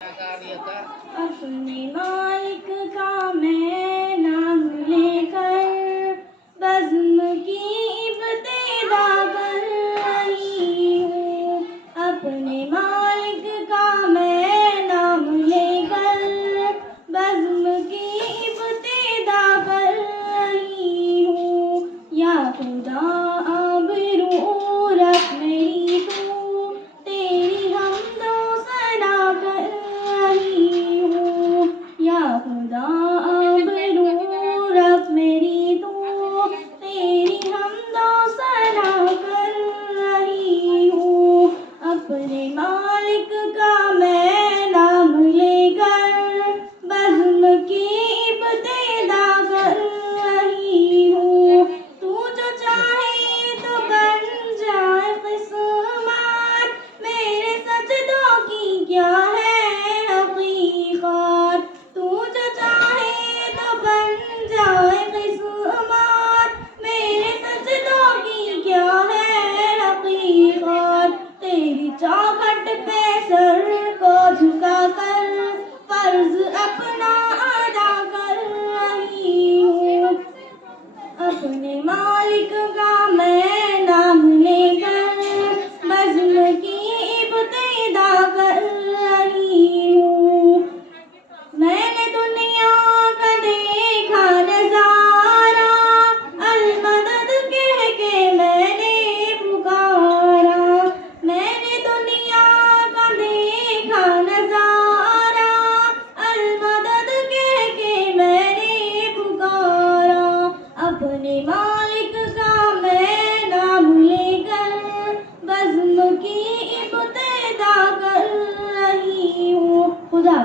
अपने मालिक का मैं नाम लेकर बज़्म की इब्तिदा कर रही हूँ। अपने मालिक का मैं नाम लेकर बज़्म की इब्तिदा कर रही हूँ। या खुदा आबरू रख मेरी तू तेरी हमदो सना कर रही हूँ। या खुदा आबरू रख मेरी तू तेरी हमदो सना कर रही हूँ। अपने मालिक का मैं नाम लेकर बज़्म की इब्तिदा कर रही हूँ। तू जो चाहे तो बन जाए किस्मत, मेरे सजदों की क्या है हकीकत। तू जो चाहे तो बन जाए किस्मत, मेरे सजदों की क्या है हकीकत। तेरी चौखट पे सर को झुका कर फर्ज अपना अदा कर रही हूँ। अपने मालिक का मैं नाम लेकर बज़्म की इब्तिदा कर रही हूँ। मैंने दुनिया का देखा नज़ारा, अल-मदद कह के मैंने पुकारा। मैंने दुनिया का देखा नज़ारा, अल-मदद कह के मैंने पुकारा। अपने मालिक का मैं नाम लेकर बज़्म की इब्तिदा कर रही हूँ। खुदा।